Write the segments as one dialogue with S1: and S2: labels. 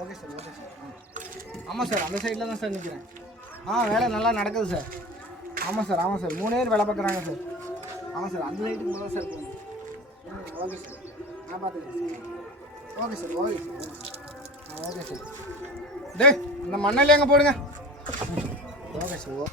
S1: Okay sir okay sir. ஆமாம் sir அந்த சைடில் தான் சார் நிற்கிறேன் ஆ வேலை நல்லா நடக்குது சார். ஆமாம் சார் ஆமாம் சார். மூணு பேர் வேலை பார்க்குறாங்க சார். ஆமாம் சார் அந்த சைட்டுக்கு தான் சார் போகணும். Okay sir. நான் பார்த்துக்கிறேன் sir okay sir. Okay sir. ஆ ஓகே சார். டேய் இந்த மண்ணெல்லாம் எங்கே போடுங்க? ஓகே சார் ஓ.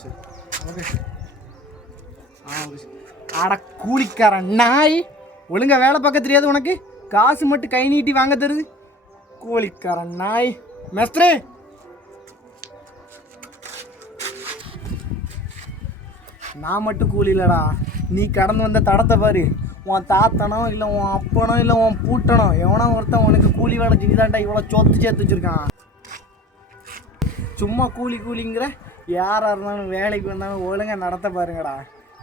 S1: சார். ஓகே. ஆ ஓகே. சார் அட கூலிக்காரன் நாய். ஒழுங்கா வேலை பார்க்க தெரியாது உனக்கு? காசு மட்டும் கை நீட்டி வாங்க தருது. கூலிக்காரன் நாய். மேஸ்திரே! நான் மட்டும் கூலி இல்லடா. நீ கடந்து வந்த தடத்தை பாரு. உன் தாத்தனோ இல்லை உன் அப்பனோ இல்லை உன் பூட்டனோ எவனோ ஒருத்தன் உனக்கு கூலி வேலை செஞ்சுதான்டா இவ்வளோ சொத்து சேர்த்து வச்சிருக்கான். சும்மா கூலி கூலிங்கிற? யாராக இருந்தாலும் வேலைக்கு வந்தாலும் ஒழுங்காக நடத்த பாருங்கடா.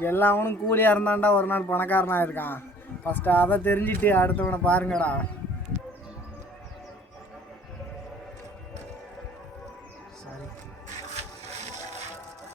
S1: எல்லாவனும் கூலியாக இருந்தான்டா ஒரு நாள் பணக்காரனாக இருக்கான். ஃபஸ்ட்டு அதை தெரிஞ்சுட்டு அடுத்தவனை பாருங்கடா. சரி.